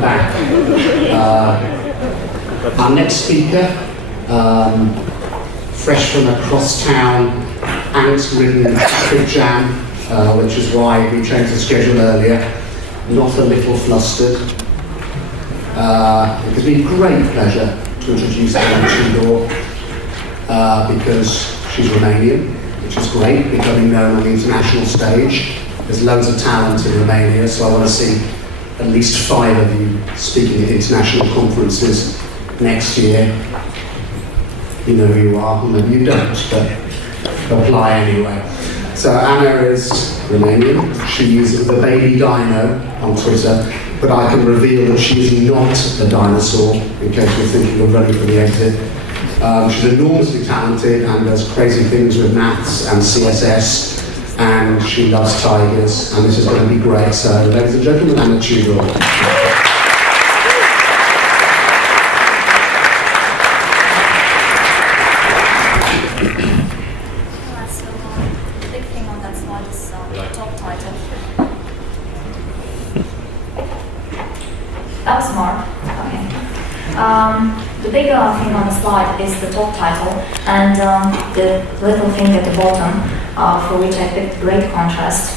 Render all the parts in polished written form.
welcome back. Our next speaker, fresh from across town, angst-ridden traffic jam, which is why we changed the schedule earlier, not a little flustered. It gives me great pleasure to introduce Tudor, because she's Romanian, which is great, becoming known on the international stage. There's loads of talent in Romania, so I want to see at least 5 of you speaking at international conferences next year. You know who you are, or maybe you don't, but apply anyway. So Anna is Romanian. She uses the baby dino on Twitter, but I can reveal that she is not a dinosaur, in case you're thinking of running for the exit. She's enormously talented and does crazy things with maths and CSS, and she loves tigers, and this is going to be great. So, ladies and gentlemen, Anna Tudor. That was smart. Okay. The bigger thing on the slide is the top title, and the little thing at the bottom, for which I picked great contrast,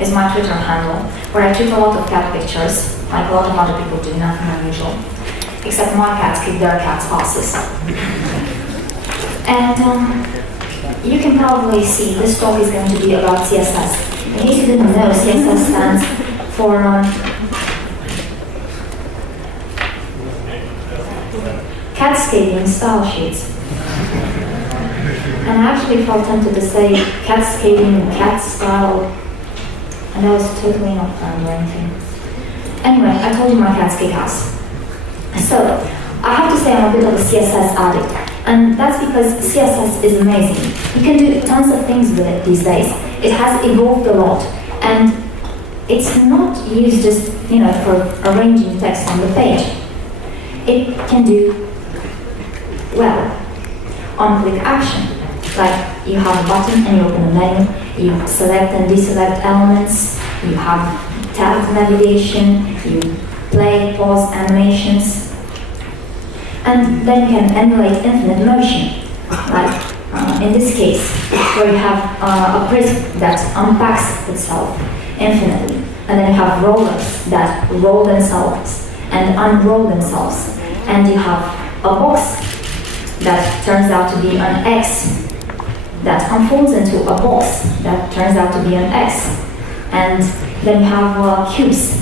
is my Twitter handle, where I tweet a lot of cat pictures, like a lot of other people do, nothing unusual. Except my cats kick their cats' asses. And you can probably see this talk is going to be about CSS. In case you didn't know, CSS stands for cascading style sheets. And I actually felt tempted to say cascading cat style, and that was totally not planned or anything. Anyway, I told you my cats kick ass. So, I have to say I'm a bit of a CSS addict, and that's because CSS is amazing. You can do tons of things with it these days. It has evolved a lot, and it's not used just, for arranging text on the page. It can do, well, on-click action. Like, you have a button and you open a menu, you select and deselect elements, you have tab navigation, you play, pause animations, and then you can emulate infinite motion. Like, in this case, where you have a prism that unpacks itself infinitely, and then you have rollers that roll themselves and unroll themselves, and you have a box that turns out to be an X that unfolds into a box that turns out to be an X, and then you have cubes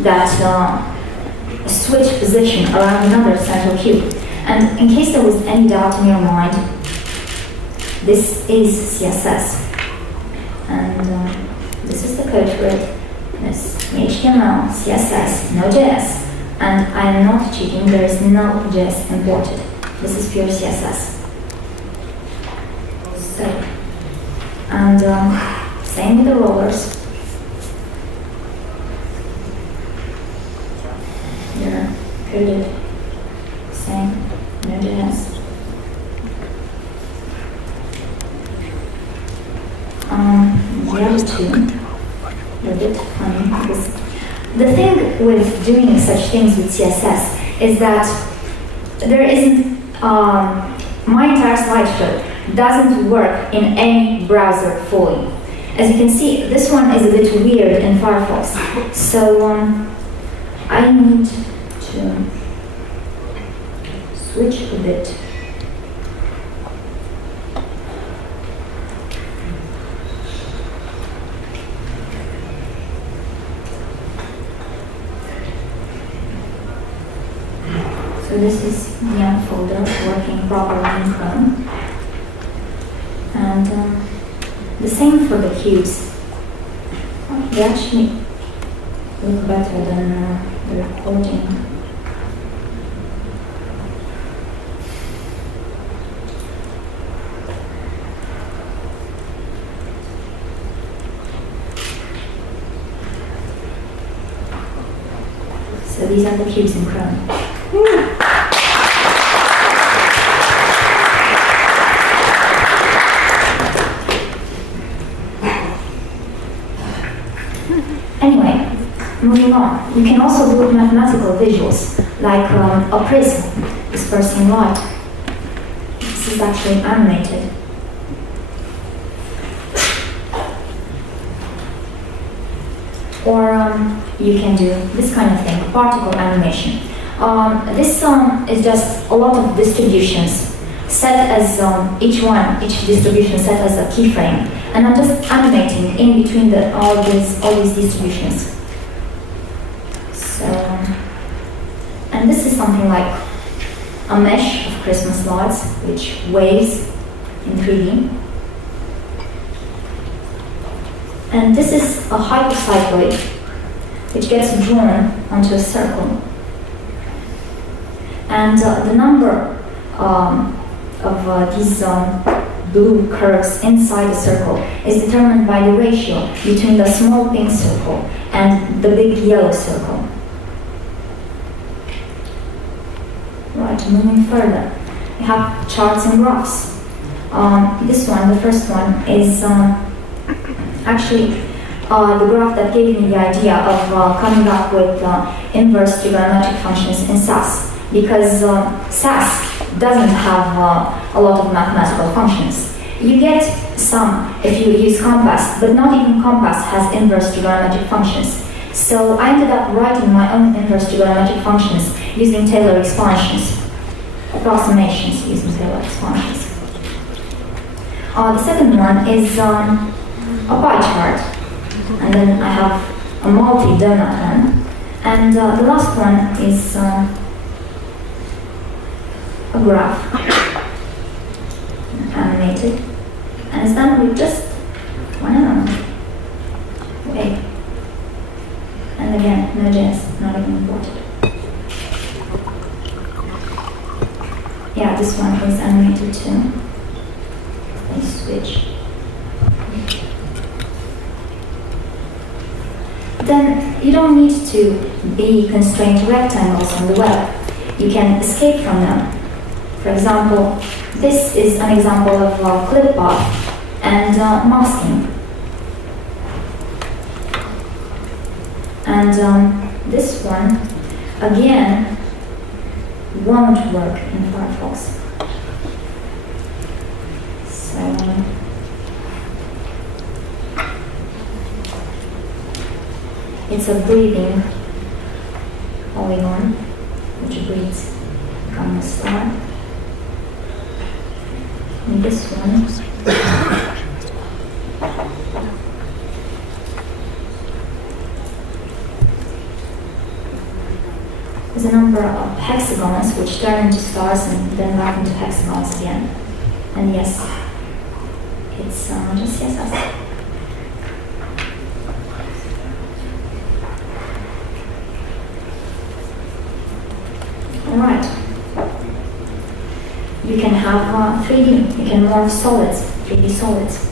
that switch position around another central cube. And in case there was any doubt in your mind, this is CSS, and this is the code for it. It's HTML, CSS, Node.js, and I am not cheating, there is no JS imported. This is pure CSS. So, and same with the rollers. They're coded, same, Node.js. The other two are a bit funny, because the thing with doing such things with CSS is that there isn't, my entire slideshow doesn't work in any browser fully. As you can see, this one is a bit weird in Firefox, so I need to switch a bit. So this is the unfolder working properly in Chrome. And the same for the cubes. They actually look better than the recording. So these are the cubes in Chrome. Anyway, moving on, you can also do mathematical visuals, like a prism, dispersing light. This is actually animated. Or you can do this kind of thing, particle animation. This is just a lot of distributions set as each distribution set as a keyframe, and I'm just animating in between all these distributions. So, and this is something like a mesh of Christmas lights, which waves in 3D. And this is a hypercycloid, which gets drawn onto a circle. And the number of these blue curves inside the circle is determined by the ratio between the small pink circle and the big yellow circle. Right, moving further, we have charts and graphs. This one, the first one, is actually the graph that gave me the idea of coming up with inverse trigonometric functions in sass, because sass doesn't have a lot of mathematical functions. You get some if you use compass, but not even compass has inverse trigonometric functions. So I ended up writing my own inverse trigonometric functions using Taylor expansions, approximations using Taylor expansions. The second one is a pie chart, and then I have a multi-donut one, and the last one is a graph, animated, and it's done with just one element. Wait. And again, no JS, not even imported. Yeah, this one is animated too. Let's switch. Then you don't need to be constrained to rectangles on the web. You can escape from them. For example, this is an example of clip path and masking. And this one, again, won't work in Firefox. So, it's a breathing polygon, which breathes, becoming a star. And this one, there's a number of hexagons which turn into stars and then back into hexagons again. And yes, it's just CSS. Alright. You can have 3D, you can morph solids, 3D solids.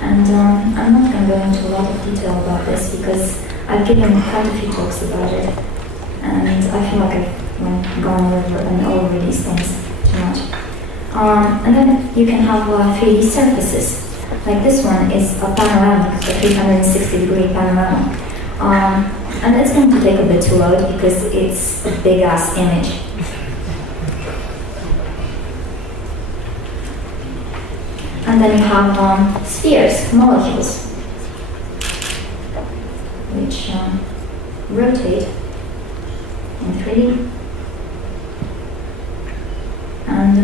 And I'm not going to go into a lot of detail about this because I've given quite a few talks about it. And I feel like I've gone over these things too much. And then you can have 3D surfaces. Like this one is a panoramic, a 360-degree panorama. And it's going to take a bit to load because it's a big-ass image. And then you have spheres, molecules, which rotate in 3D. And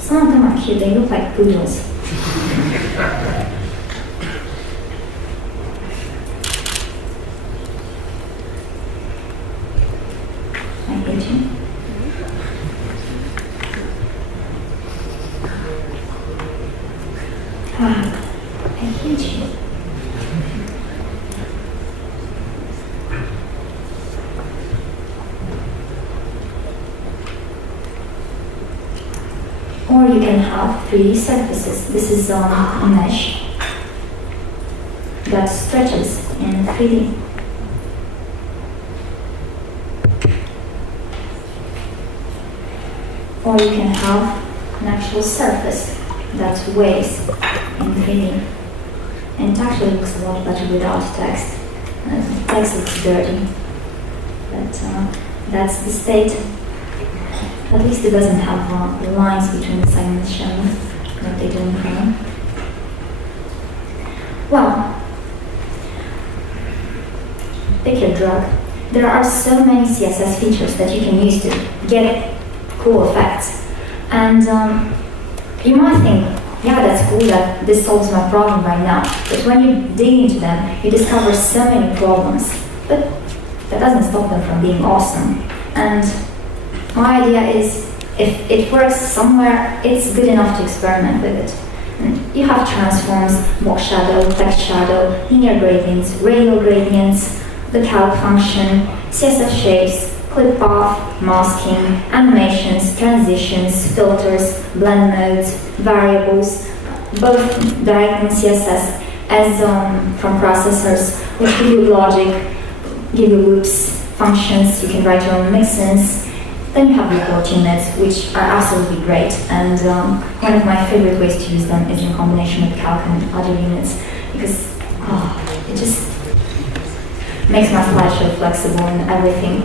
some of them are cute, they look like poodles. I hate you. I hate you. Or you can have 3D surfaces. This is a mesh that stretches in 3D. Or you can have an actual surface that waves in 3D. And it actually looks a lot better without text. Text looks dirty, but that's the state. At least it doesn't have lines between the segments shown, like they do in Chrome. Well, pick your drug. There are so many CSS features that you can use to get cool effects. And you might think, yeah, that's cool that this solves my problem right now. But when you dig into them, you discover so many problems. But that doesn't stop them from being awesome. And my idea is, if it works somewhere, it's good enough to experiment with it. And you have transforms, box shadow, text shadow, linear gradients, radial gradients, the calc function, CSS shapes, clip path, masking, animations, transitions, filters, blend modes, variables, both direct in CSS as from processors, which give you logic, give you loops, functions, you can write your own mixins. Then you have report units, which are absolutely great, and one of my favorite ways to use them is in combination with calc and other units, because it just makes my slideshow flexible and everything.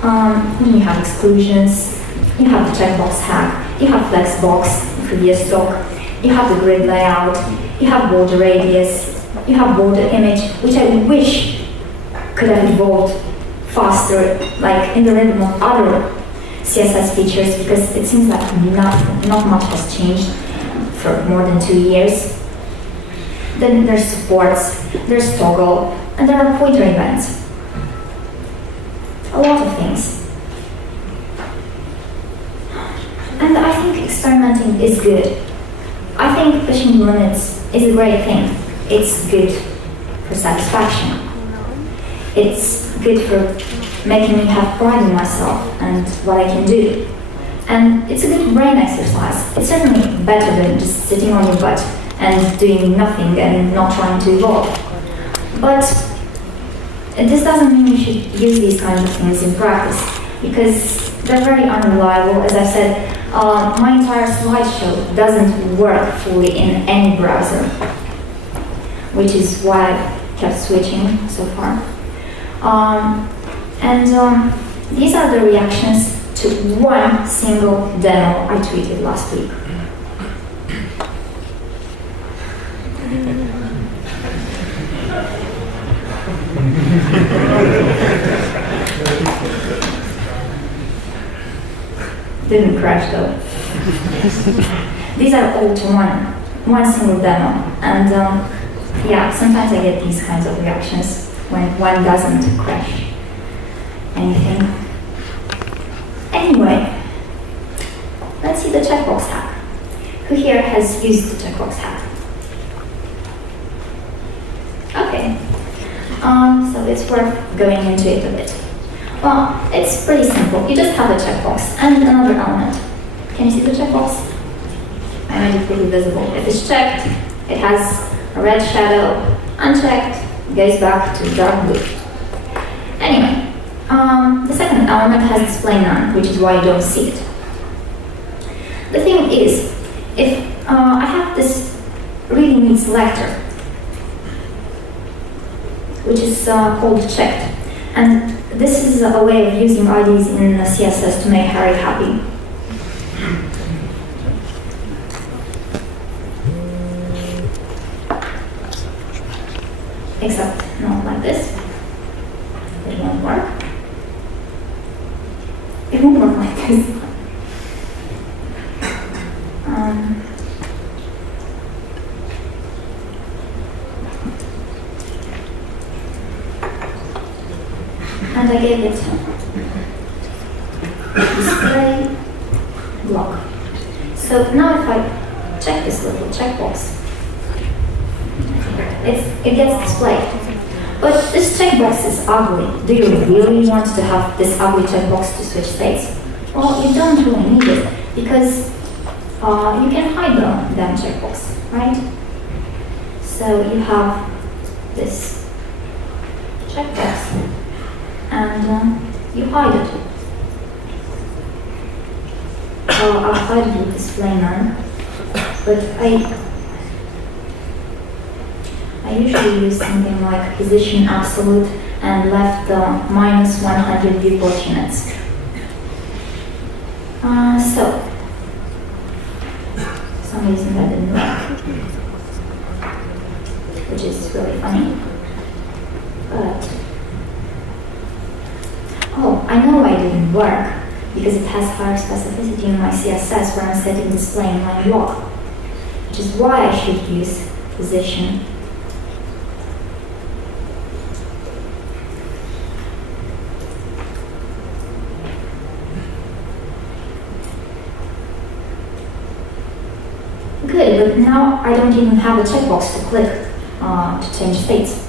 Then you have exclusions, you have the checkbox hack, you have flexbox, previous stock, you have the grid layout, you have border radius, you have border image, which I wish could have evolved faster, like in the rhythm of other CSS features, because it seems like not much has changed for more than 2 years. Then there's supports, there's toggle, and there are pointer events. A lot of things. And I think experimenting is good. I think pushing limits is a great thing. It's good for satisfaction. It's good for making me have pride in myself and what I can do. And it's a good brain exercise. It's certainly better than just sitting on your butt and doing nothing and not trying to evolve. But this doesn't mean you should use these kinds of things in practice, because they're very unreliable. As I said, my entire slideshow doesn't work fully in any browser, which is why I've kept switching so far. These are the reactions to one single demo I tweeted last week. Didn't crash though. These are all to one single demo, and yeah, sometimes I get these kinds of reactions when one doesn't crash anything. Anyway, let's see the checkbox hack. Who here has used the checkbox hack? Okay, so it's worth going into it a bit. Well, it's pretty simple. You just have a checkbox and another element. Can you see the checkbox? I made it pretty visible. If it's checked, it has a red shadow. Unchecked, it goes back to dark blue. Anyway, the second element has display none, which is why you don't see it. The thing is, if I have this really neat selector, which is called checked, and this is a way of using IDs in CSS to make Harry happy. Except not like this. It won't work. It won't work like this. And I gave it display block. So now if I check this little checkbox, it gets displayed. But this checkbox is ugly. Do you really want to have this ugly checkbox to switch states? Well, you don't really need it, because you can hide the damn checkbox, right? So you have this checkbox, and you hide it. I'll hide it with display none, but I I usually use something like position absolute and left minus 100 viewport units. So, for some reason that didn't work, which is really funny. But, oh, I know why it didn't work, because it has higher specificity in my CSS where I'm setting display in line block, which is why I should use position. Good, but now I don't even have a checkbox to click to change states.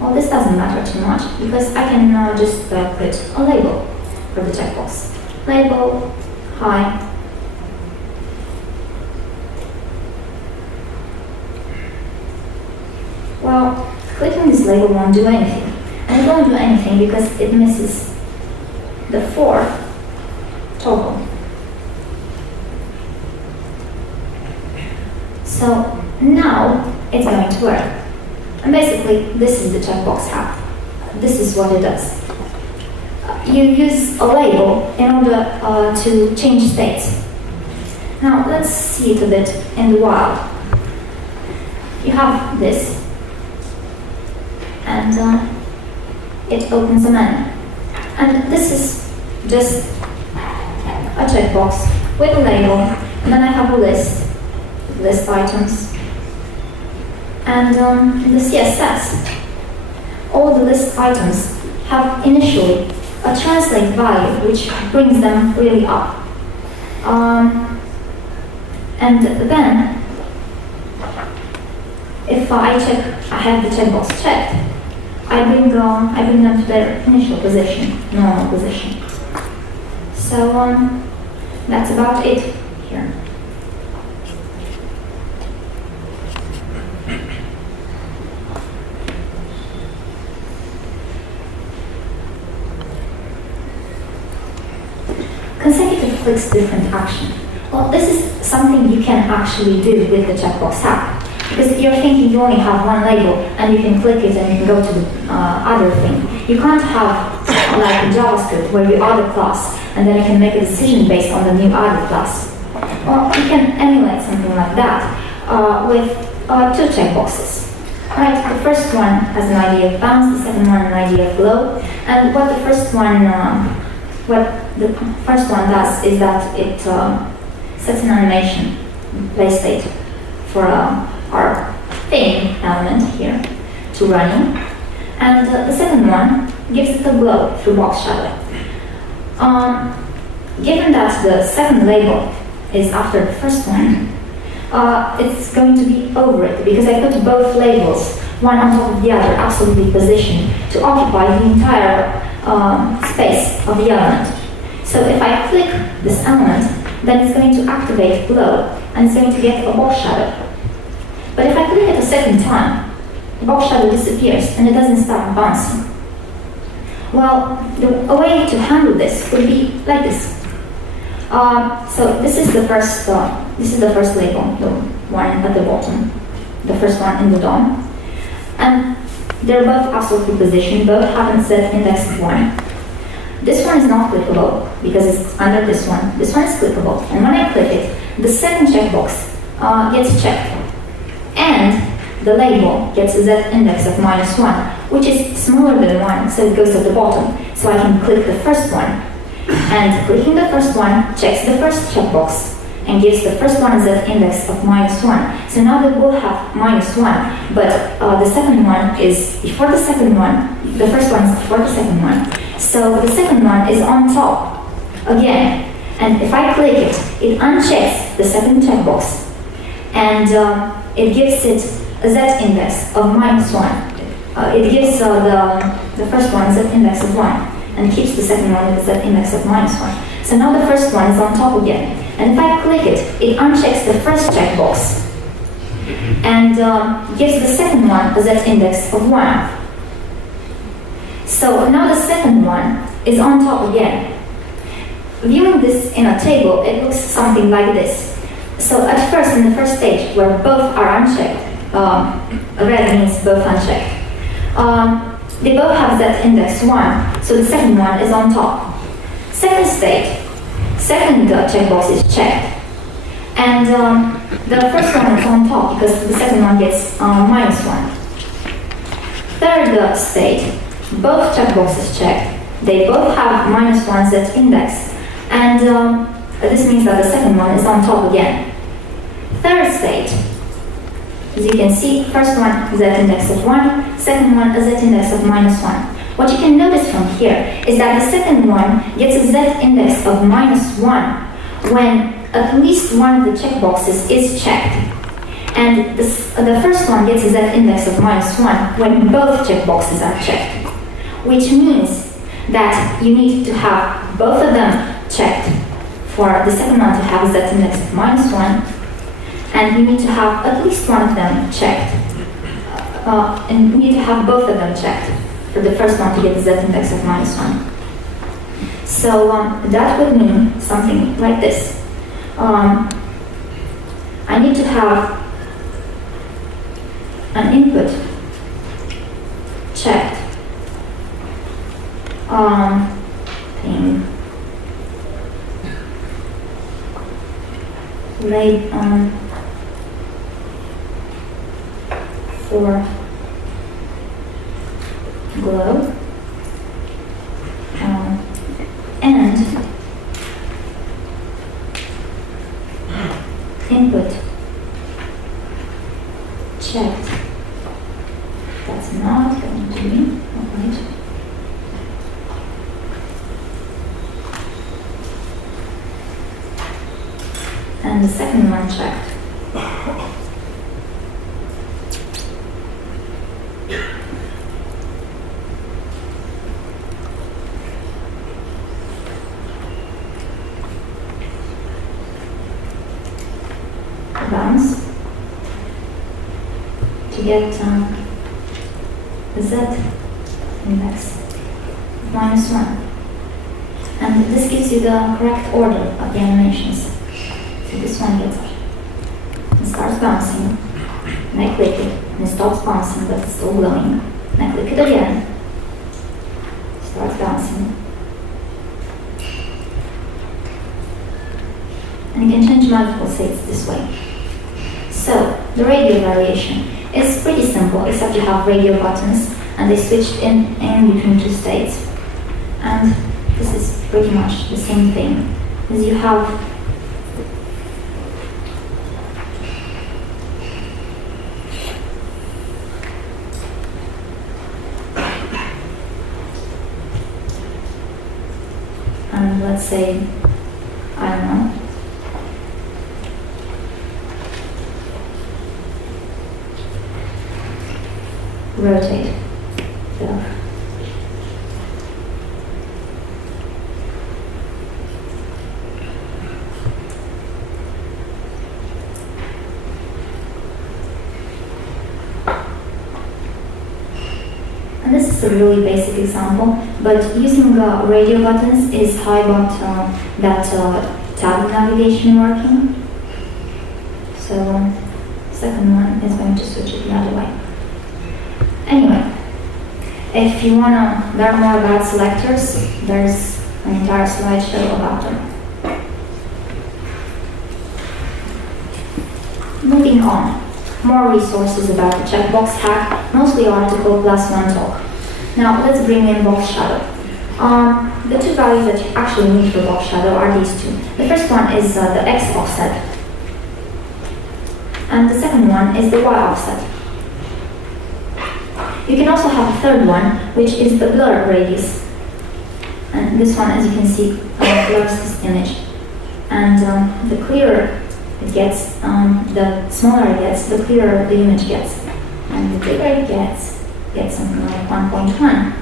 Well, this doesn't matter too much because I can just put a label for the checkbox. Label, hi. Well, clicking this label won't do anything. And it won't do anything because it misses the for toggle. So now it's going to work. And basically, this is the checkbox app. This is what it does. You use a label in order to change states. Now let's see it a bit in the wild. You have this, and it opens a menu. And this is just a checkbox with a label, and then I have a list items. And in the CSS, all the list items have initially a translate value which brings them really up. And then, if I have the checkbox checked, I bring them to their initial position, normal position. So that's about it here. Consecutive clicks different action. Well, this is something you can actually do with the checkbox app. Because you're thinking you only have one label and you can click it and you can go to the other thing. You can't have like in JavaScript where you add a class and then you can make a decision based on the new added class. Well, you can emulate something like that with two checkboxes. Right, the first one has an idea of bounce, the second one an idea of glow, and what the first one does is that it sets an animation play state for our theme element here to running, and the second one gives it a glow through box shadow. Given that the second label is after the first one, it's going to be over it because I put both labels, one on top of the other, absolutely positioned to occupy the entire space of the element. So if I click this element, then it's going to activate glow and it's going to get a box shadow. But if I click it a second time, the box shadow disappears and it doesn't start bouncing. Well, a way to handle this would be like this. So this is the first label, the one at the bottom, the first one in the DOM, and they're both absolutely positioned. Both have a set index of 1. This one is not clickable because it's under this one. This one is clickable, and when I click it, the second checkbox gets checked, and the label gets a z index of -1, which is smaller than 1, so it goes at the bottom. So I can click the first one, and clicking the first one checks the first checkbox and gives the first one a z index of -1. So now they both have -1, but the second one is before the second one. The first one is before the second one. So the second one is on top again, and if I click it, it unchecks the second checkbox, and it gives it a z index of -1. It gives the first one a z index of 1, and keeps the second one with a z index of -1. So now the first one is on top again, and if I click it, it unchecks the first checkbox, and gives the second one a z index of 1. So now the second one is on top again. Viewing this in a table, it looks something like this. So at first, in the first stage, where both are unchecked, red means both unchecked. They both have z index 1, so the second one is on top. Second state, second checkbox is checked. And the first one is on top because the second one gets -1. Third state, both checkboxes checked. They both have -1 z index. And this means that the second one is on top again. Third state, as you can see, first one z index of 1, second one a z index of -1. What you can notice from here is that the second one gets a z index of -1 when at least one of the checkboxes is checked. And the first one gets a z index of -1 when both checkboxes are checked. Which means that you need to have both of them checked for the second one to have a z index of -1. And you need to have at least one of them checked. And you need to have both of them checked for the first one to get the z index of -1. So that would mean something like this. I need to have an input checked thing laid on for globe and input checked. That's not going to be right. And the second one checked. Bounce to get the z index -1. And this gives you the correct order of the animations. So this one gets up and starts bouncing, and I click it, and it stops bouncing, but it's still glowing. And I click it again, starts bouncing. And you can change multiple states this way. So, the radio variation is pretty simple, except you have radio buttons, and they switched in between two states. And this is pretty much the same thing, as you have and let's say, I don't know, rotate the and this is a really basic example, but using radio buttons is how I got that tab navigation working. So second one is going to switch it the other way. Anyway, if you want to learn more about selectors, there's an entire slideshow about them. Moving on, more resources about the checkbox hack, mostly article plus one talk. Now let's bring in boxshadow. The two values that you actually need for boxshadow are these two. The first one is the X offset, and the second one is the Y offset. You can also have a third one, which is the blur radius. And this one, as you can see, blurs this image. And the clearer it gets, the smaller it gets, the clearer the image gets. And the bigger it gets something like 1.1.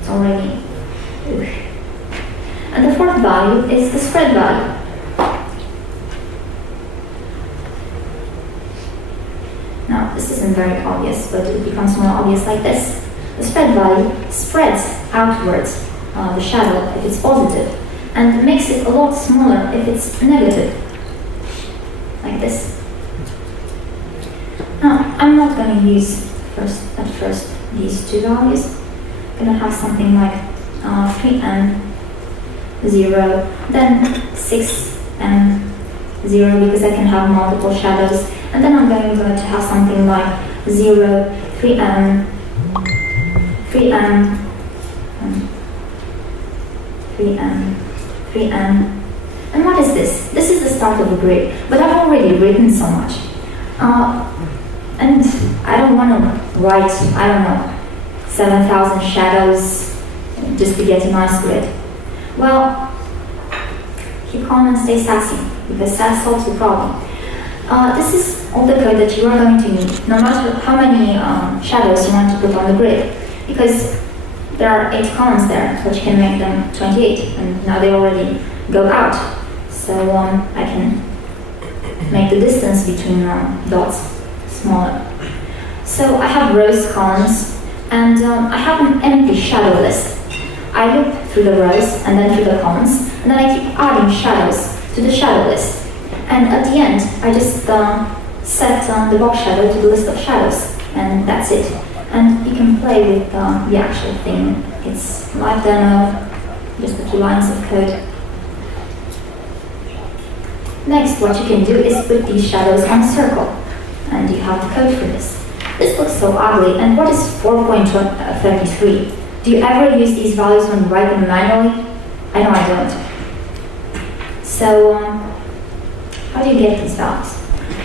It's already... Oof. And the fourth value is the spread value. Now, this isn't very obvious, but it becomes more obvious like this. The spread value spreads outwards the shadow if it's positive, and makes it a lot smaller if it's negative, like this. Now, I'm not going to use at first these two values. I'm going to have something like 3n 0, then 6n 0 because I can have multiple shadows, and then I'm going to have something like 0, 3n 3n 3n 3n. And what is this? This is the start of a grid, but I've already written so much. And I don't want to write, 7,000 shadows just to get a nice grid. Well, keep calm and stay sassy, because sass solves the problem. This is all the code that you are going to need, no matter how many shadows you want to put on the grid, because there are 8 columns there, but you can make them 28, and now they already go out. So I can make the distance between dots smaller. So I have rows, columns, and I have an empty shadow list. I loop through the rows and then through the columns, and then I keep adding shadows to the shadow list. And at the end, I just set the box shadow to the list of shadows, and that's it. And you can play with the actual thing. It's live demo, just a few lines of code. Next, what you can do is put these shadows on a circle, and you have the code for this. This looks so ugly, and what is 4.33? Do you ever use these values when you write them manually? I know I don't. So, how do you get these values?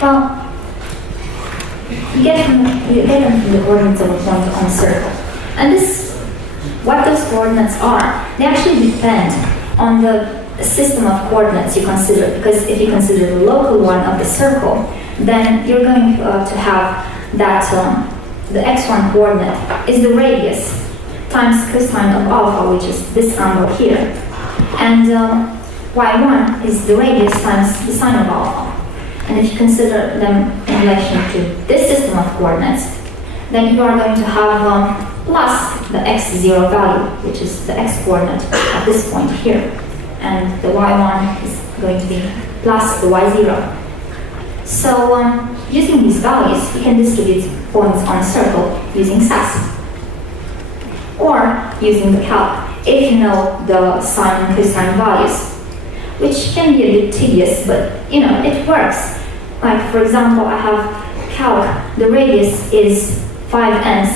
Well, you get them from the coordinates of a point on a circle. And what those coordinates are, they actually depend on the system of coordinates you consider, because if you consider the local one of the circle, then you're going to have that the x1 coordinate is the radius times cosine of alpha, which is this angle here, and y1 is the radius times the sine of alpha. And if you consider them in relation to this system of coordinates, then you are going to have plus the x0 value, which is the x coordinate at this point here. And the y1 is going to be plus the y0. So using these values, you can distribute points on a circle using sass. Or using the calc, if you know the sine and cosine values, which can be a bit tedious, but it works. Like for example, I have calc, the radius is 5n,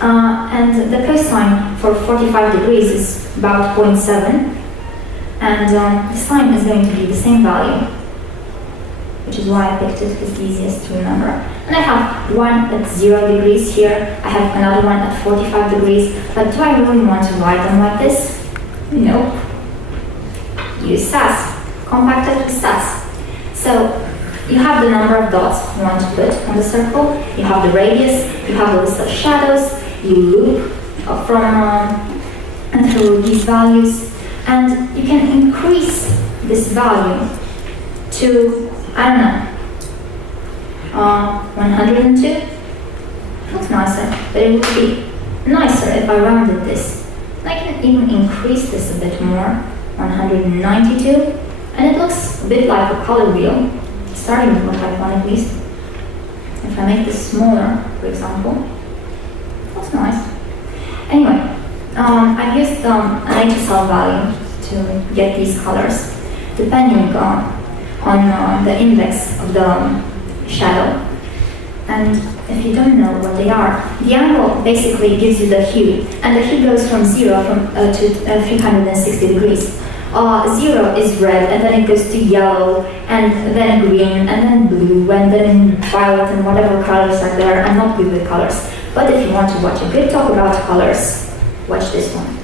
and the cosine for 45 degrees is about 0.7, and the sine is going to be the same value, which is why I picked it, it's easiest to remember. And I have one at 0 degrees here, I have another one at 45 degrees, but do I really want to write them like this? Nope. Use sass, compacted with sass. So you have the number of dots you want to put on the circle, you have the radius, you have the list of shadows, you loop from and through these values, and you can increase this value to, 102. That's nicer, but it would be nicer if I rounded this. I can even increase this a bit more, 192, and it looks a bit like a color wheel. It's starting to look like one at least. If I make this smaller, for example, that's nice. Anyway, I've used an HSL value to get these colors, depending on the index of the shadow. And if you don't know what they are, the angle basically gives you the hue, and the hue goes from 0 to 360 degrees. 0 is red, and then it goes to yellow, and then green, and then blue, and then violet, and whatever colors are there. I'm not good with colors, but if you want to watch a good talk about colors, watch this one.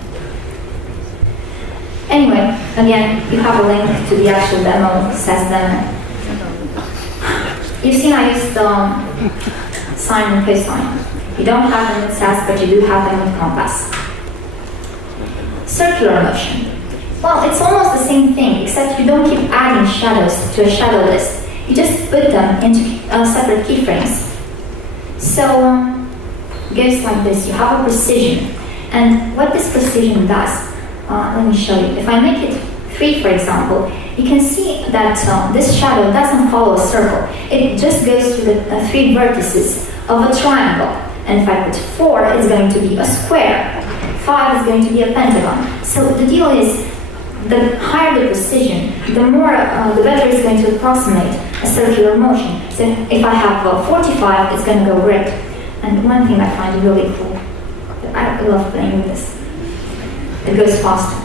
Anyway, again, you have a link to the actual demo, sass demo. You've seen I used sine and cosine. You don't have them with sass, but you do have them with compass. Circular motion. Well, it's almost the same thing, except you don't keep adding shadows to a shadow list. You just put them into separate keyframes. So it goes like this. You have a precision. And what this precision does, let me show you. If I make it 3, for example, you can see that this shadow doesn't follow a circle. It just goes through the 3 vertices of a triangle. And if I put 4, it's going to be a square. 5 is going to be a pentagon. So the deal is, the higher the precision, the better it's going to approximate a circular motion. So if I have 45, it's going to go red. And one thing I find really cool, I love playing with this. It goes faster.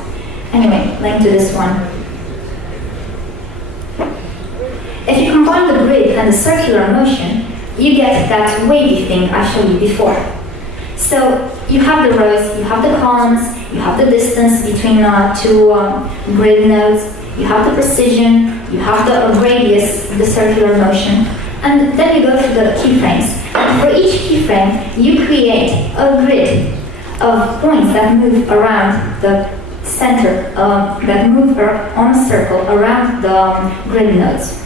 Anyway, link to this one. If you combine the grid and the circular motion, you get that wavy thing I showed you before. So you have the rows, you have the columns, you have the distance between 2 grid nodes, you have the precision, you have the radius, the circular motion, and then you go through the keyframes. And for each keyframe, you create a grid of points that move around the center, that move on a circle around the grid nodes.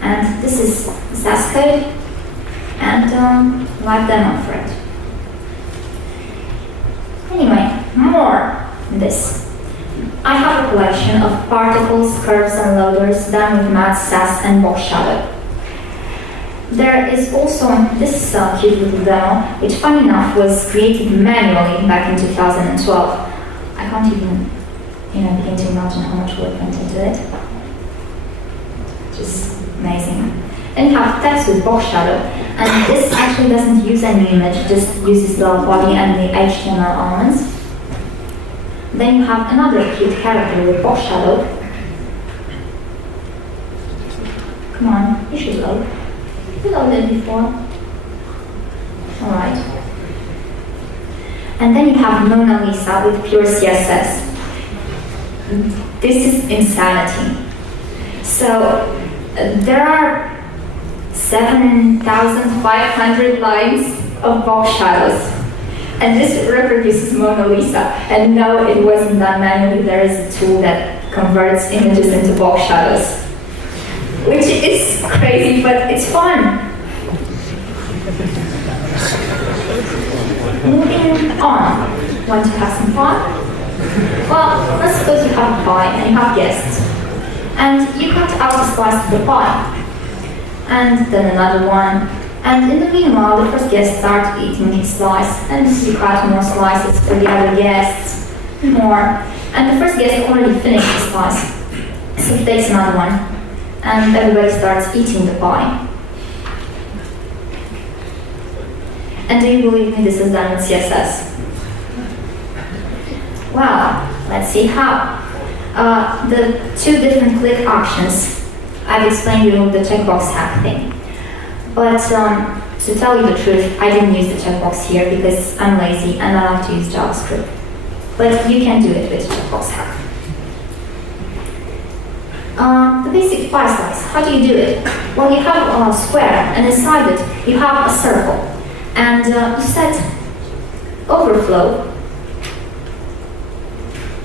And this is sass code, and live demo for it. Anyway, more on this. I have a collection of particles, curves, and loaders done with matte, sass, and boxshadow. There is also this cute little demo, which, funny enough, was created manually back in 2012. I can't even, begin to imagine how much work went into it. Just amazing. Then you have text with boxshadow, and this actually doesn't use any image, just uses the body and the HTML elements. Then you have another cute character with boxshadow. Come on, you should load. You loaded before. Alright. And then you have Mona Lisa with pure CSS. This is insanity. So there are 7,500 lines of box shadows, and this reproduces Mona Lisa. And no, it wasn't done manually. There is a tool that converts images into box shadows, which is crazy, but it's fun. Moving on. Want to have some fun? Well, let's suppose you have a pie and you have guests, and you cut out a slice of the pie, and then another one, and in the meanwhile, the first guest starts eating his slice, and you cut more slices for the other guests, more, and the first guest already finished his slice, so he takes another one, and everybody starts eating the pie. And do you believe me, this is done with CSS? Well, let's see how. The 2 different click actions. I've explained you the checkbox hack thing. But to tell you the truth, I didn't use the checkbox here because I'm lazy and I like to use JavaScript. But you can do it with checkbox hack. The basic pie slice, how do you do it? Well, you have a square, and inside it you have a circle. And you set overflow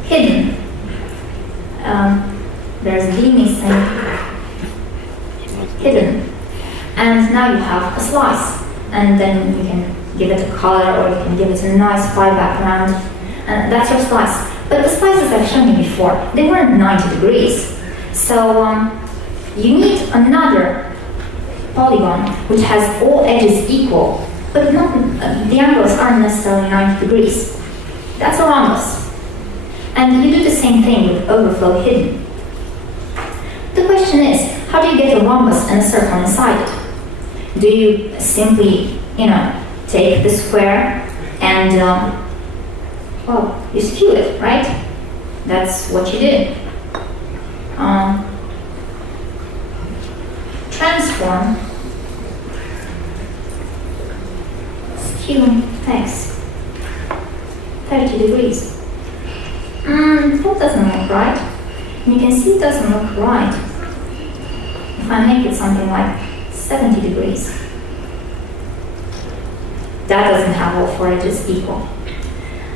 hidden. There's D missing, hidden. And now you have a slice. And then you can give it a color, or you can give it a nice pie background. And that's your slice. But the slices I've shown you before, they weren't 90 degrees. So you need another polygon which has all edges equal, but not, the angles aren't necessarily 90 degrees. That's a rhombus. And you do the same thing with overflow hidden. The question is, how do you get a rhombus and a circle inside it? Do you simply, take the square and, you skew it, right? That's what you do. Transform, skew X, 30 degrees. That doesn't look right. And you can see it doesn't look right if I make it something like 70 degrees. That doesn't have all 4 edges equal.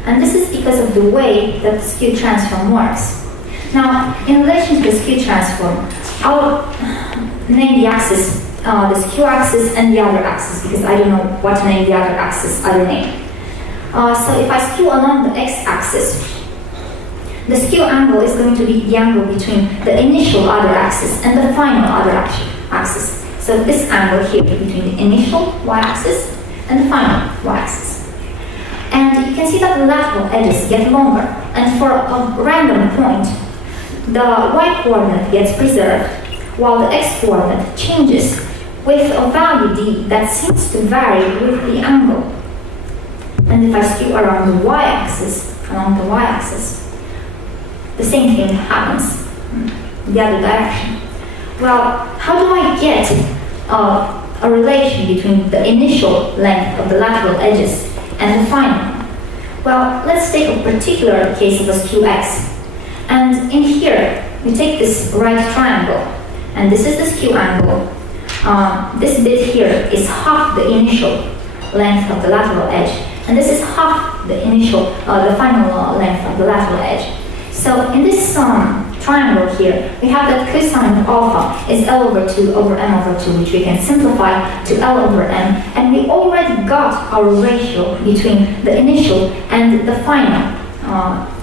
And this is because of the way that the skew transform works. Now, in relation to the skew transform, I'll name the axis, the skew axis and the other axis, because I don't know what to name the other axis, other name. So if I skew along the x-axis, The skew angle is going to be the angle between the initial other axis and the final other axis. So this angle here between the initial y-axis and the final y-axis. And you can see that the lateral edges get longer, and for a random point, the y-coordinate gets preserved, while the x-coordinate changes with a value d that seems to vary with the angle. And if I skew around the y-axis, the same thing happens in the other direction. Well, how do I get a relation between the initial length of the lateral edges and the final? Well, let's take a particular case of a skew x. And in here, we take this right triangle, and this is the skew angle. This bit here is half the initial length of the lateral edge, and this is half the the final length of the lateral edge. So in this triangle here, we have that cosine of alpha is L over 2 over M over 2, which we can simplify to L over M, and we already got our ratio between the initial and the final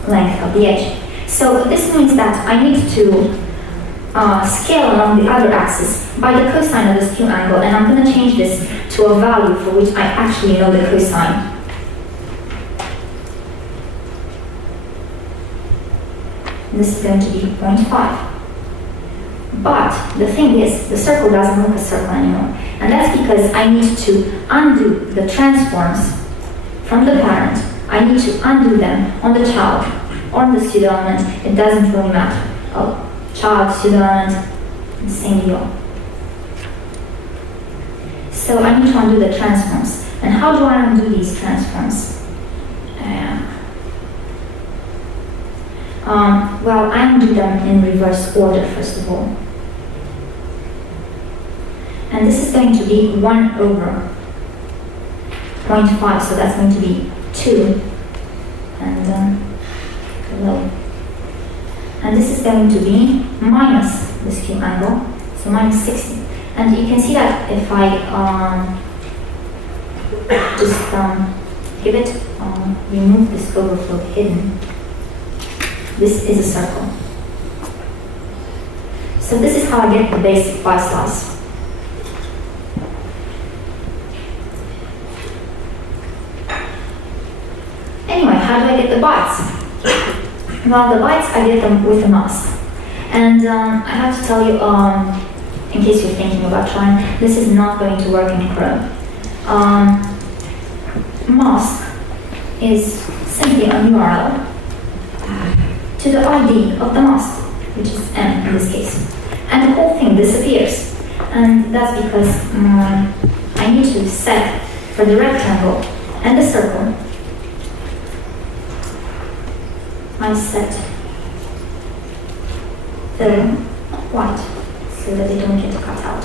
length of the edge. So this means that I need to scale along the other axis by the cosine of the skew angle, and I'm going to change this to a value for which I actually know the cosine. This is going to be 0.5. But the thing is, the circle doesn't look a circle anymore. And that's because I need to undo the transforms from the parent. I need to undo them on the child or on the pseudo element. It doesn't really matter. Child, pseudo element, same deal. So I need to undo the transforms. And how do I undo these transforms? Well, I undo them in reverse order, first of all. And this is going to be 1 over 0.5, so that's going to be 2. And below. And this is going to be minus the skew angle, so minus 60. And you can see that if I just give it, remove this overflow hidden, this is a circle. So this is how I get the basic pie slice. Anyway, how do I get the bites? Well, the bites, I get them with a mask. And I have to tell you, in case you're thinking about trying, this is not going to work in Chrome. Mask is simply a URL to the ID of the mask, which is M in this case. And the whole thing disappears. And that's because I need to set for the rectangle and the circle, I set fill white so that they don't get cut out.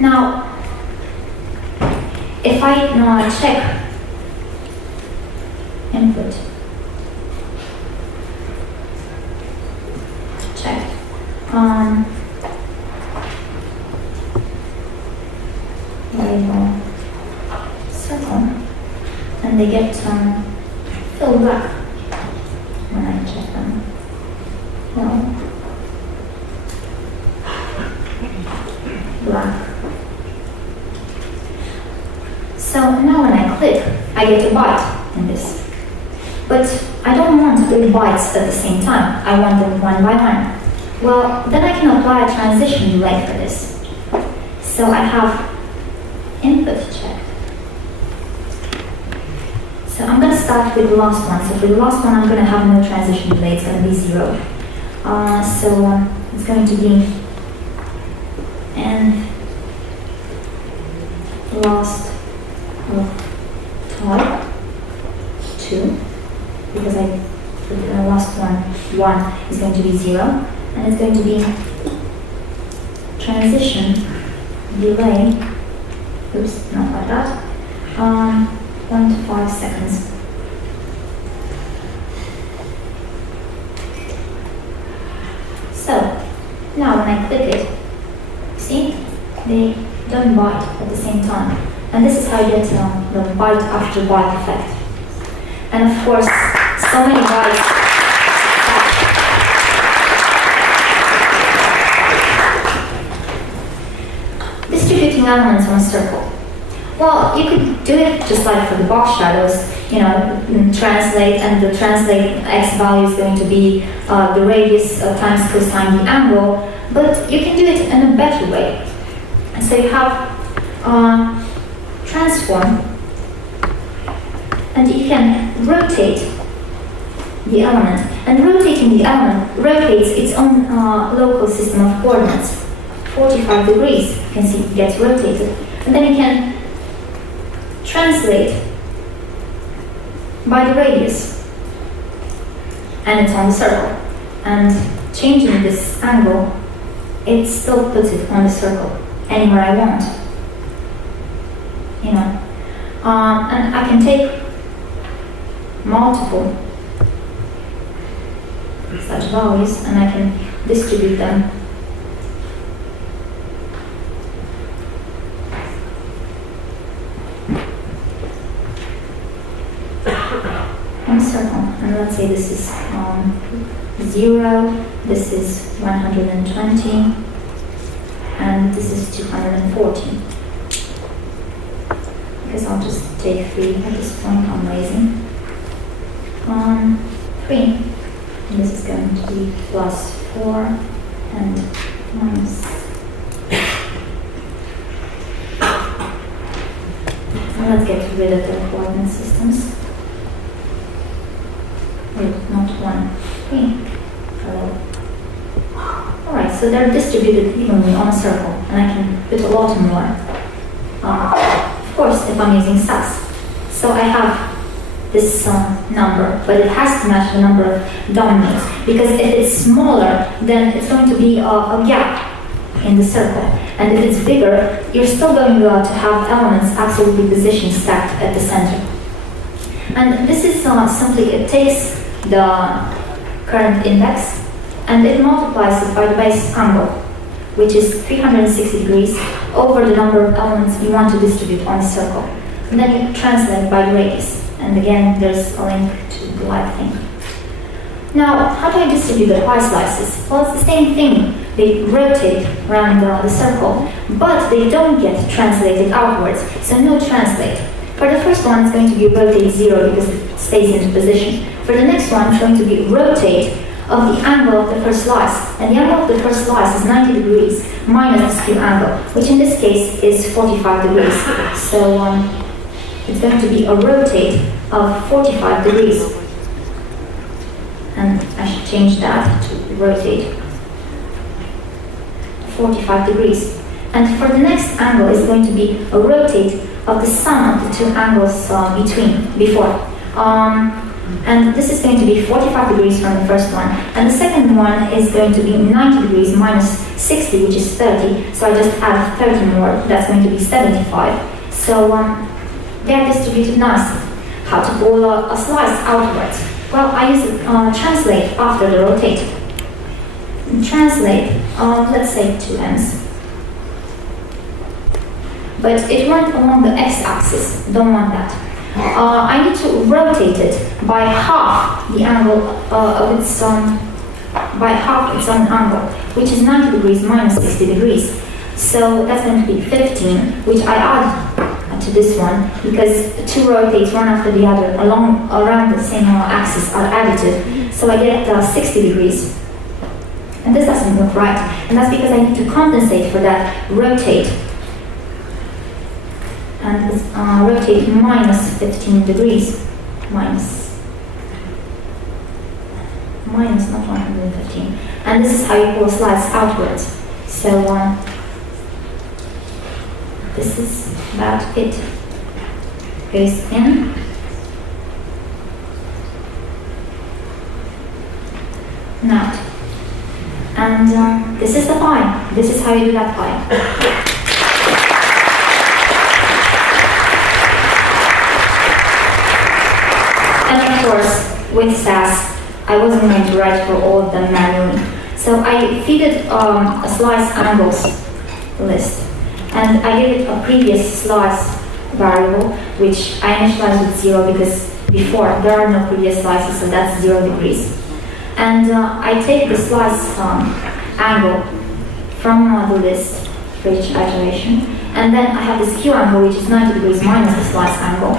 Now, if I check input, check circle, and they get filled black when I check them. No. Black. So now when I click, I get a byte in this. But I don't want all bytes at the same time. I want them one by one. Well, then I can apply a transition delay for this. So I have input checked. So I'm going to start with the last one. So for the last one, I'm going to have no transition delay. It's going to be 0. So it's going to be and last of type 2, because for the last one is going to be 0, and it's going to be transition delay, oops, not like that, 0.5 seconds. So, now when I click it, see, they don't bite at the same time. And this is how you get the bite after bite effect. And of course, so many bites distributing elements on a circle. Well, you could do it just like for the box shadows, you know, translate, and the translate x value is going to be the radius times cosine the angle, but you can do it in a better way. So you have transform, and you can rotate the element, and rotating the element rotates its own local system of coordinates, 45 degrees. You can see it gets rotated, and then you can translate by the radius, and it's on the circle, and changing this angle, it still puts it on the circle anywhere I want, you know. And I can take multiple such values and I can distribute them on a circle. And let's say this is 0, this is 120, and this is 240. Because I'll just take 3 at this point, I'm lazy. 3. And this is going to be plus 4 and minus. And let's get rid of the coordinate systems. Wait, not 1, 3. Hello. Alright, so they're distributed evenly on a circle, and I can put a lot more. Of course, if I'm using sass. So I have this number, but it has to match the number of dominates, because if it's smaller, then it's going to be a gap in the circle, and if it's bigger, you're still going to have elements absolutely positioned stacked at the center. And this is simply, it takes the current index and it multiplies it by the base angle, which is 360 degrees over the number of elements you want to distribute on the circle. And then you translate by the radius. And again, there's a link to the live thing. Now, how do I distribute the y slices? Well, it's the same thing. They rotate around the circle, but they don't get translated outwards, so no translate. For the first one, it's going to be rotate 0 because it stays in position. For the next one, it's going to be rotate of the angle of the first slice. And the angle of the first slice is 90 degrees minus the skew angle, which in this case is 45 degrees. So it's going to be a rotate of 45 degrees. And I should change that to rotate 45 degrees. And for the next angle is going to be a rotate of the sum of the two angles before. And this is going to be 45 degrees from the first one. And the second one is going to be 90 degrees minus 60, which is 30. So I just add 30 more, that's going to be 75. So they are distributed nicely. How to pull a slice outwards? Well, I use translate after the rotate. Translate, let's say 2n's. But it went along the x-axis, don't want that. I need to rotate it by half the angle of its by half its own angle, which is 90 degrees minus 60 degrees. So that's going to be 15, which I add to this one, because two rotates one after the other around the same axis are additive. So I get 60 degrees. And this doesn't look right. And that's because I need to compensate for that rotate. And rotate minus 15 degrees. Minus, not 115. And this is how you pull slice outwards. So this is about it. Goes in. And out. And this is the pie. This is how you do that pie. And of course, with sass, I wasn't going to write for all of them manually. So I feeded a slice angles list. And I gave it a previous slice variable, which I initialized with 0 because before there are no previous slices, so that's 0 degrees. And I take the slice angle from the list, for each iteration. And then I have this Q angle, which is 90 degrees minus the slice angle.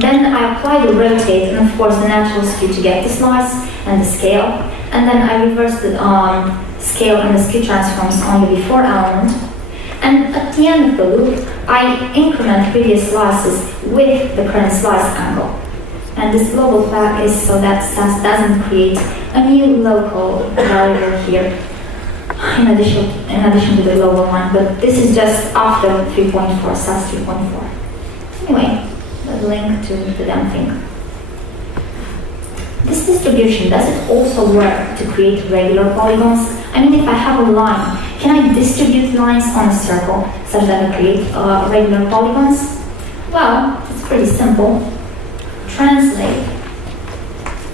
Then I apply the rotate and of course the natural skew to get the slice and the scale. And then I reverse the scale and the skew transforms on the before element. And at the end of the loop, I increment previous slices with the current slice angle. And this global flag is so that sass doesn't create a new local variable here in addition to the global one, but this is just after 3.4, sass 3.4. Anyway, the link to the damn thing. This distribution, does it also work to create regular polygons? I mean, if I have a line, can I distribute lines on a circle such that I create regular polygons? Well, it's pretty simple. Translate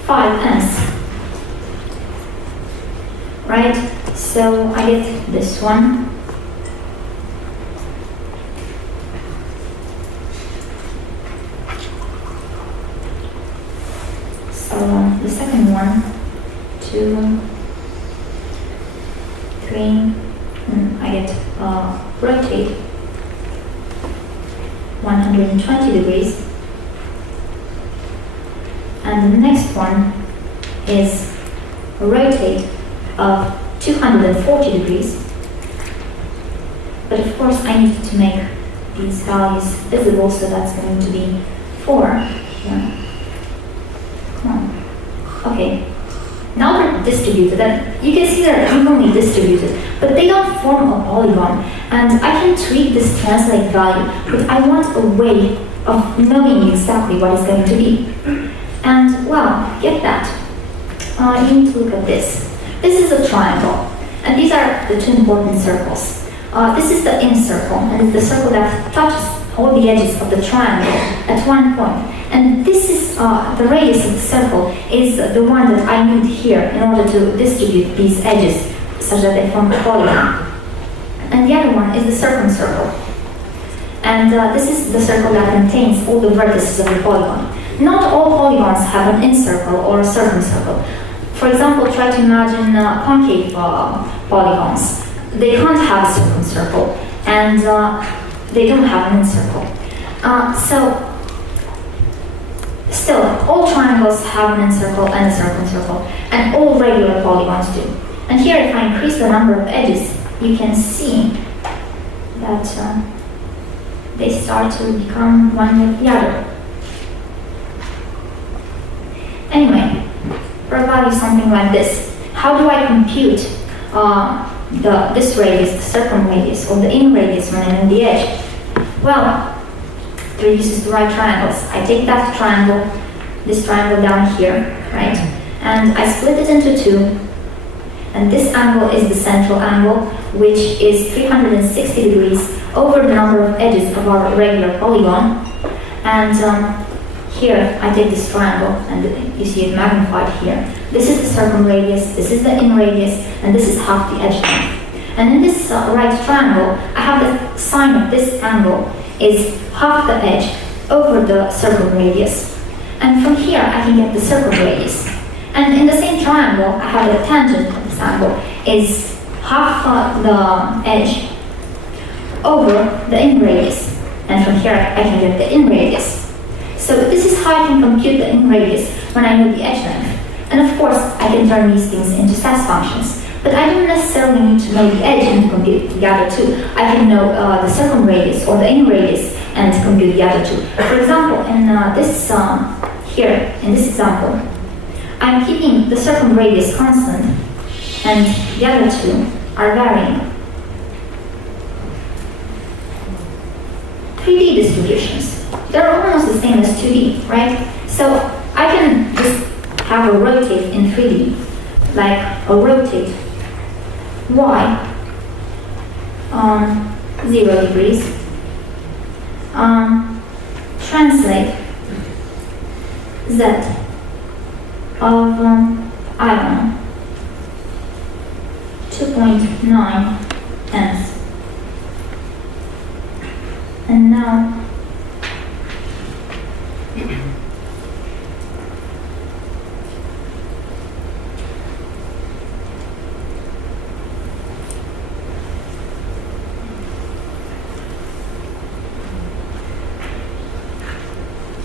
5s, right? So I get this one. So the second one, 2, 3, and I get rotate 120 degrees. And the next one is a rotate of 240 degrees. But of course I need to make these values visible, so that's going to be 4. Yeah. Come on. Okay. Now they're distributed, and you can see they're evenly distributed, but they don't form a polygon. And I can tweak this translate value, but I want a way of knowing exactly what it's going to be. And, well, get that. You need to look at this. This is a triangle, and these are the two important circles. This is the in circle, and it's the circle that touches all the edges of the triangle at one point. And this is, the radius of the circle is the one that I need here in order to distribute these edges such that they form a polygon. And the other one is the circumcircle. And this is the circle that contains all the vertices of the polygon. Not all polygons have an in-circle or a circumcircle. For example, try to imagine concave polygons. They can't have a circumcircle, and they don't have an in-circle. Still, all triangles have an in-circle and a circumcircle, and all regular polygons do. And here, if I increase the number of edges, you can see that they start to become one with the other. Anyway, for a value something like this, how do I compute this radius, the circumradius, or the in radius when I'm in the edge? Well, it reduces to right triangles. I take that triangle, this triangle down here, right? And I split it into two. And this angle is the central angle, which is 360 degrees over the number of edges of our regular polygon. And here, I take this triangle, and you see it magnified here. This is the circumradius, this is the in radius, and this is half the edge length. And in this right triangle, I have the sine of this angle is half the edge over the circumradius. And from here, I can get the circumradius. And in the same triangle, I have the tangent of this angle is half the edge over the in radius. And from here, I can get the in radius. So this is how I can compute the in radius when I know the edge length. And of course, I can turn these things into sass functions. But I don't necessarily need to know the edge and compute the other two. I can know the circumradius or the in radius and compute the other two. For example, in this here, in this example, I'm keeping the circumradius constant, and the other two are varying. 3D distributions. They're almost the same as 2D, right? So I can just have a rotate in 3D, like a rotate y 0 degrees, translate z of I don't know 2.9 n's, and now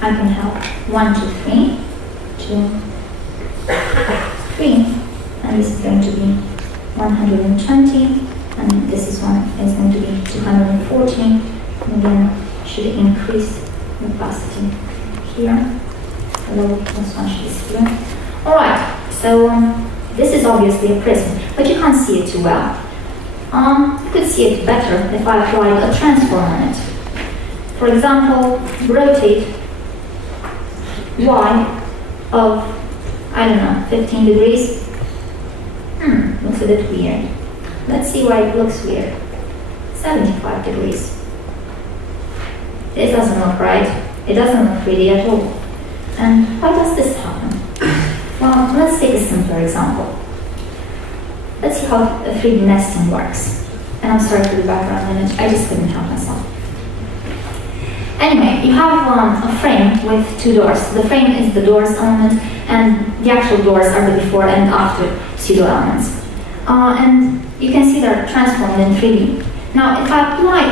I can have 1, 2, 3, 2, 3, and this is going to be 120, and this is one is going to be 240, and again should increase the opacity here. Hello, this one should be here. Alright, so this is obviously a prism, but you can't see it too well. You could see it better if I applied a transform on it. For example, rotate y of, I don't know, 15 degrees. Looks a bit weird. Let's see why it looks weird. 75 degrees. This doesn't look right. It doesn't look pretty at all. And why does this happen? Well, let's take a simpler example. Let's see how 3D nesting works. And I'm sorry for the background image, I just couldn't help myself. Anyway, you have a frame with 2 doors. The frame is the doors element, and the actual doors are the before and after pseudo elements. And you can see they're transformed in 3D. Now, if I apply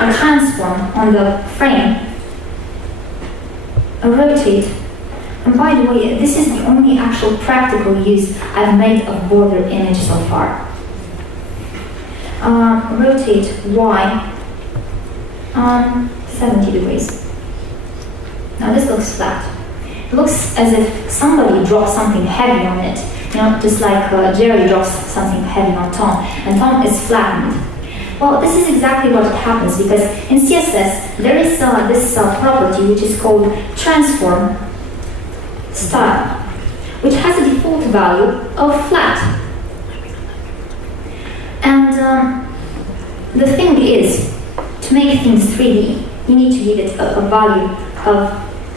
a transform on the frame, a rotate, and by the way, this is the only actual practical use I've made of border image so far. Rotate Y 70 degrees. Now this looks flat. It looks as if somebody dropped something heavy on it. You know, just like Jerry drops something heavy on Tom, and Tom is flattened. Well, this is exactly what happens, because in CSS there is this property which is called transform style, which has a default value of flat. And the thing is, to make things 3D, you need to give it a value of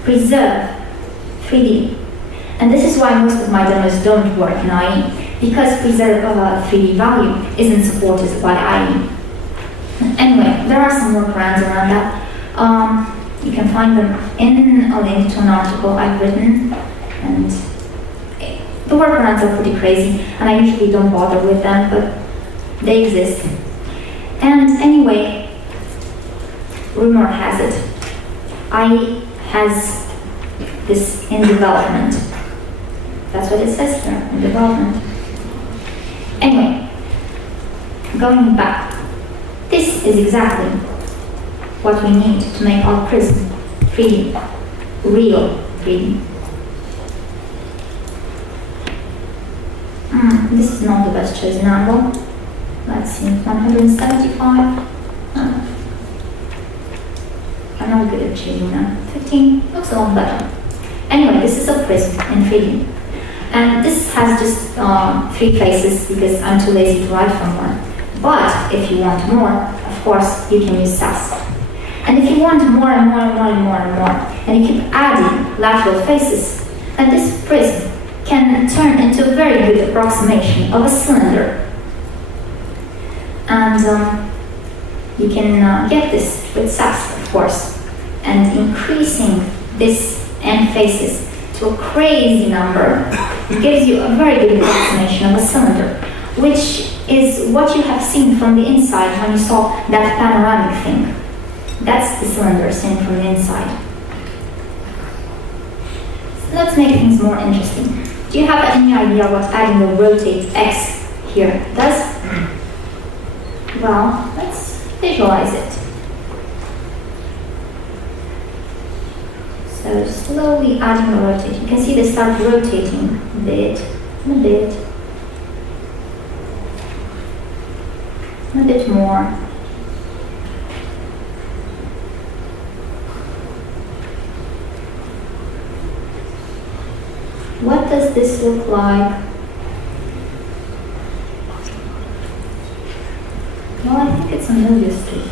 preserve 3D. And this is why most of my demos don't work in IE, because preserve 3D value isn't supported by IE. Anyway, there are some workarounds around that. You can find them in a link to an article I've written, and the workarounds are pretty crazy, and I usually don't bother with them, but they exist. And anyway, rumor has it, IE has this in development. That's what it says here, in development. Anyway, going back, this is exactly what we need to make our prism 3D, real 3D. This is not the best chosen angle. Let's see, 175. I'm not good at choosing that. 15 looks a lot better. Anyway, this is a prism in 3D. And this has just 3 faces because I'm too lazy to write for more. But if you want more, of course, you can use sass. And if you want more and more and more and more and more, and you keep adding lateral faces, then this prism can turn into a very good approximation of a cylinder. And you can get this with sass, of course, and increasing this end faces to a crazy number gives you a very good approximation of a cylinder, which is what you have seen from the inside when you saw that panoramic thing. That's the cylinder seen from the inside. So let's make things more interesting. Do you have any idea what adding the rotatex here does? Well, let's visualize it. So slowly adding the rotate. You can see they start rotating a bit, and a bit, and a bit more. What does this look like? Well, I think it's a movie street.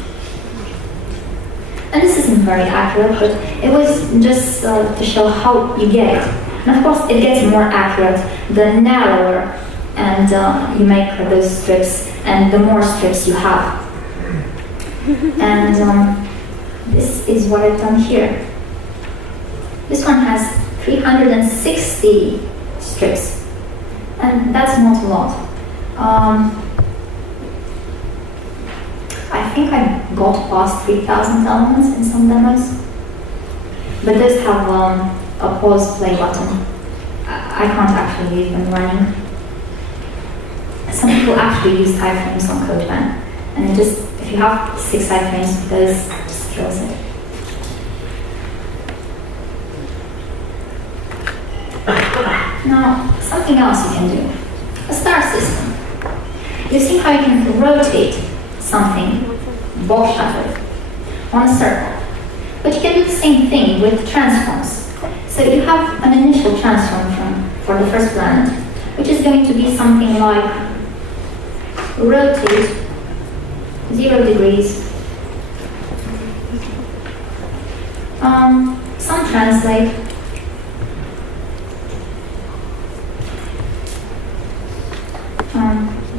And this isn't very accurate, but it was just to show how you get it. And of course, it gets more accurate the narrower and you make those strips, and the more strips you have. And this is what I've done here. This one has 360 strips, and that's not a lot. I think I got past 3,000 elements in some demos. but those have a pause play button. I can't actually leave them running. Some people actually use iframes on CodePen, and it just, if you have 6 iframes, those just kills it. Now, something else you can do. A star system. You see how you can rotate something, boxshadow, on a circle. But you can do the same thing with transforms. So you have an initial transform for the first planet, which is going to be something like rotate 0 degrees, some translate,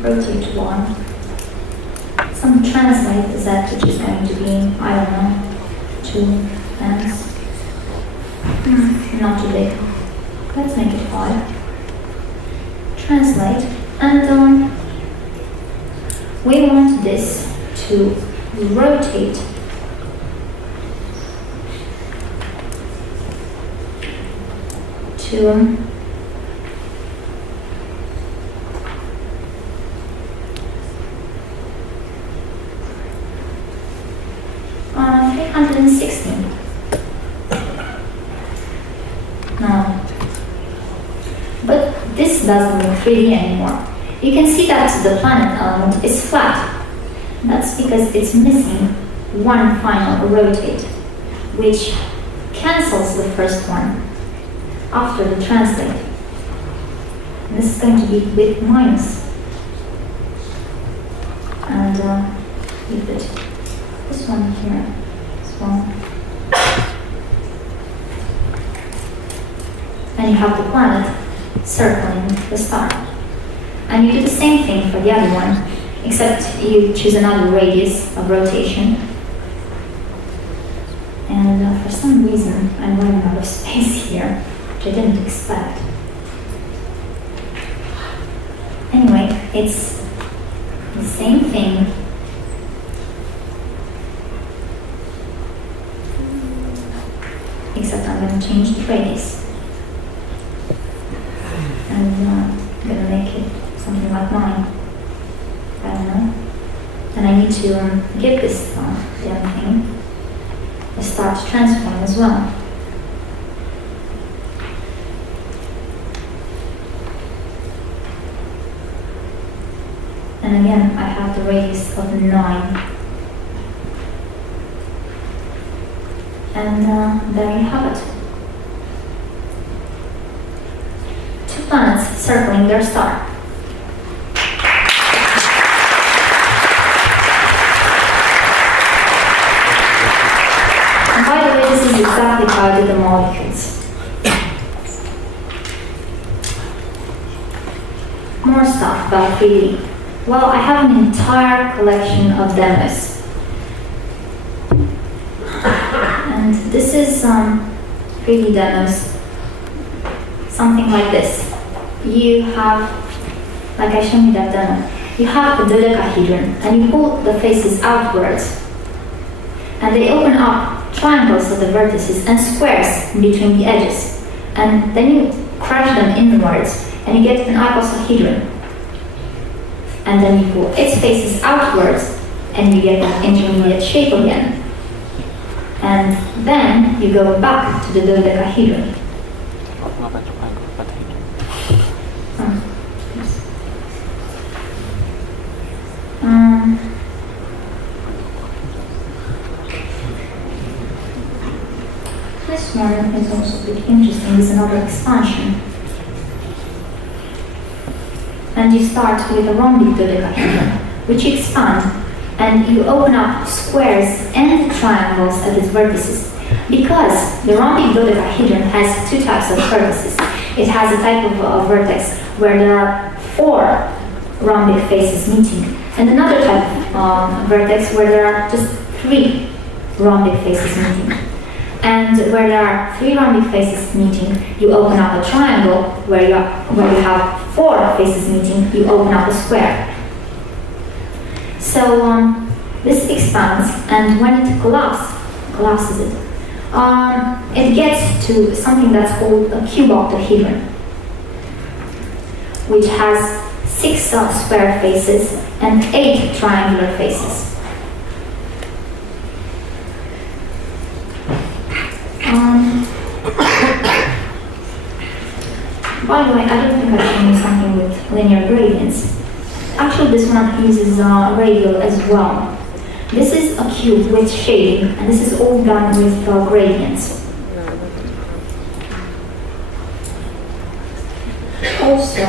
rotate 1, some translate Z, which is going to be, I don't know, 2 lengths. Not too big. Let's make it 5. Translate, and we want this to rotate to 360. No. But this doesn't look 3D anymore. You can see that the planet element is flat. That's because it's missing one final rotate, which cancels the first one after the translate. And this is going to be with minus. And you put this one here, this one. And you have the planet circling the star. And you do the same thing for the other one, except you choose another radius of rotation. And for some reason, I'm running out of space here, which I didn't expect. Anyway, it's the same thing, except I'm going to change the radius. And I'm going to make it something like 9. I don't know. And I need to give this damn thing a start transform as well. And again, I have the radius of 9. And there you have it. 2 planets circling their star. And by the way, this is exactly how I did the molecules. More stuff about 3D. Well, I have an entire collection of demos. And this is 3D demos. Something like this. You have, like I showed you that demo, you have a dodecahedron and you pull the faces outwards. And they open up triangles at the vertices and squares between the edges. And then you crush them inwards and you get an icosahedron. And then you pull its faces outwards and you get an intermediate shape again. And then you go back to the dodecahedron. This one is also pretty interesting. It's another expansion. And you start with a rhombic dodecahedron, which you expand, and you open up squares and triangles at its vertices. Because the rhombic dodecahedron has 2 types of vertices. It has a type of vertex where there are 4 rhombic faces meeting, and another type of vertex where there are just 3 rhombic faces meeting. And where there are 3 rhombic faces meeting, you open up a triangle. Where you have 4 faces meeting, you open up a square. So this expands, and when it collapses it, it gets to something that's called a cube octahedron, which has 6 square faces and 8 triangular faces. By the way, I don't think I've shown you something with linear gradients. Actually, this one uses radial as well. This is a cube with shading, and this is all done with gradients. Also,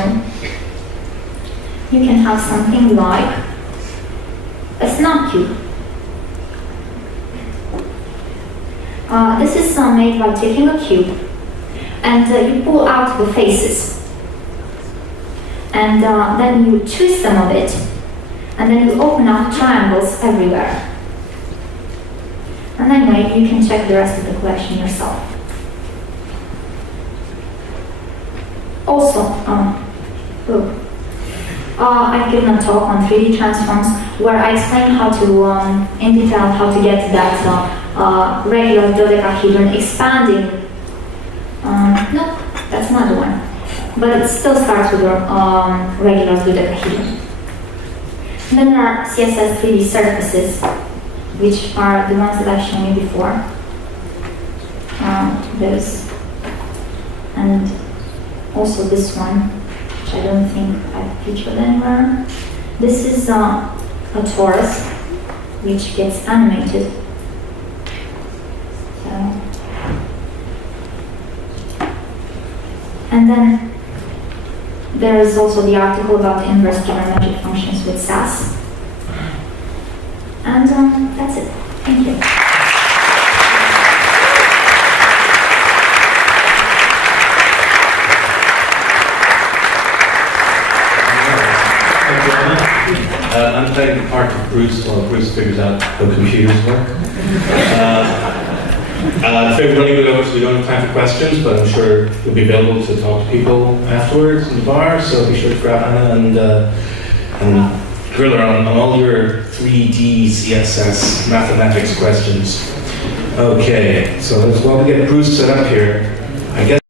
you can have something like a snap cube. This is made by taking a cube, and you pull out the faces, and then you twist them a bit, and then you open up triangles everywhere. And anyway, you can check the rest of the collection yourself. Also, I've given a talk on 3D transforms where I explain how to, in detail, how to get that regular dodecahedron expanding. No, that's not the one. But it still starts with a regular dodecahedron. And then there are CSS 3D surfaces, which are the ones that I've shown you before. Those. And also this one, which I don't think I've featured anywhere. This is a torus, which gets animated. So. And then there is also the article about inverse geometric functions with sass. And that's it. Thank you. I'm playing the part of Bruce while Bruce figures out how computers work. So everybody will go, so we don't have time for questions, but I'm sure you'll be available to talk to people afterwards in the bar, so be sure to grab Anna and grill her on all your 3D CSS mathematics questions. Okay, so while we get Bruce set up here, I guess